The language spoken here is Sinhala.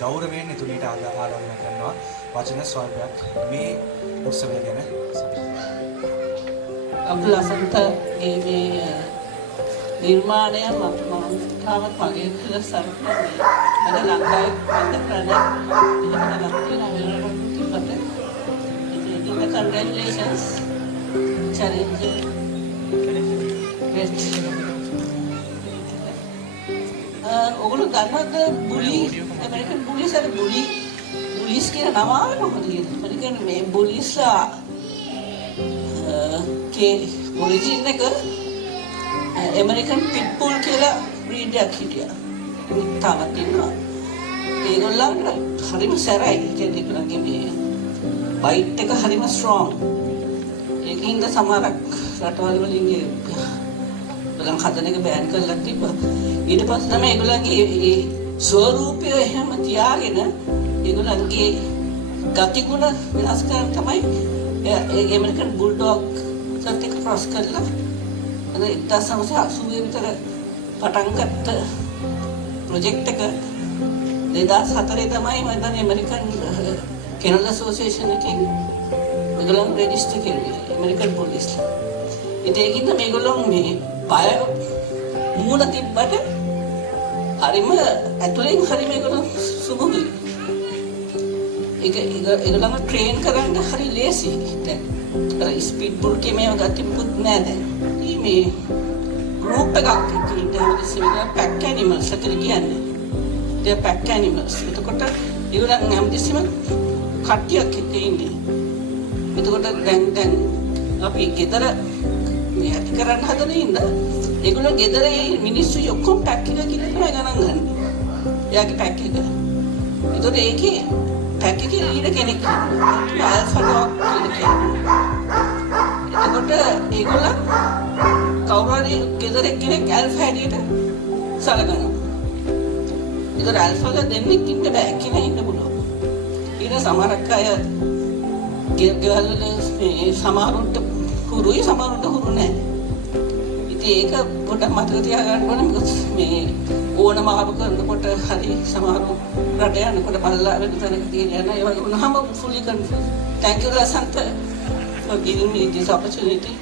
ගෞරවයෙන් එතුමියට ආරාධනා කරනවා වචන ස්වල්පයක් මේ උත්සවය ගැන අබ්දුල් හසන්තගේ මේ නිර්මාණය මම තාමත් මගේ කියලා සරකන්නේ අද ලංකාවේ මන්ද ප්‍රණයක් එහෙම ලක්තියන ඉතින් congratulations challenge great ඔගොල්ලෝ දන්නවද බුලි ඇමරිකන් බුලිස් අර බුලිස් කියන නම ආවේ මොකද කියන්නේ මේ බුලිස්ලා के ओरिजिन එක ඇමරිකන් පිට්බුල් කියලා බ්‍රීඩ් එකක් හිටියා. තාමත් ඉන්නවා. ඒගොල්ලන්ට හරිම සැරයි. කියන්නේ ඒගොල්ලන්ගේ මේ බයිට් එක හරිම ස්ට්‍රෝං. ඒකින්ද සමහරක් රටවල් වලින් ඒගොල්ලන් හදන එක බෑන් කරලා තිබ්බා. ඊට පස්සේ තමයි ඒගොල්ලන්ගේ ඒ ස්වරූපය එහෙම තියාගෙන ඒගොල්ලන්ගේ ගතිගුණ වෙනස් කරන් තමයි ඇමරිකන් බුල්ඩොග් සත්‍යක ක්‍රොස් කරලා අද 1980 විතර පටන් ගත්ත ප්‍රොජෙක්ට් එක 2004 තමයි මම දැන් ඇමරිකන් කෙනල් ඇසෝසියේෂන් එකෙන් මේගොල්ලෝ රෙජිස්ටර් කරුවේ ඇමරිකන් පොලිස්. ඉතින් ඒකින්ද මේගොල්ලෝ මේ බය මූණ තිබ්බට හරිම ඇතුලෙන් හරිම මේගොල්ලෝ සුබුදුයි. ඒගොල්ලන්ව ට්‍රේන් කරන්න හරි ලේසි. දැන් අර ස්පීඩ් බුල් කේමේව ගතිපුත් නෑ දැන්. මේ ගෲප් එකක් ඉඳලා ඉස්සෙල්ලා පැක් ඇනිමල්ස් කියලා කියන්නේ. ඒ පැක් ඇනිමල්ස්. එතකොට ඒගොල්ලන් හැමතිස්සෙම කට්ටියක් එක්ක ඉන්නේ. එතකොට දැන් අපි ගෙදර මේ ඇති කරන්න හදන ඉඳ ඒගොල්ලෝ ගෙදර මිනිස්සු ඔක්කොම පැක් එක කියලා තමයි ගණන් ගන්න. එයාගේ පැක් එක. එතකොට ඒකේ පැක් එකේ ලීඩර් කෙනෙක් ඉන්නවා. ආල්ෆා ඩොග් කියලා කියනවා. එතකොට ඒගොල්ලන් කවුරු හරි ගෙදර එක්කෙනෙක් ආල්ෆා හැටියට සලකනවා. ඒතර ආල්ෆාලා දෙන්නෙක් ඉන්න බෑ කියලා ඉන්න පුළුවන්. ඊට සමහරක් අය ගෙවල් මේ සමහරුන්ට හුරුයි සමහරුන්ට හුරු නැහැ. ඉතින් ඒක පොඩ්ඩක් මතක තියාගන්න ඕනේ. මොකද මේ ඕනම ආපු කරනකොට හරි සමහරු රට යනකොට බලලා වෙන තැනක තියෙන යන ඒවා උනහම fully confused. Thank you Lasantha for giving me this opportunity.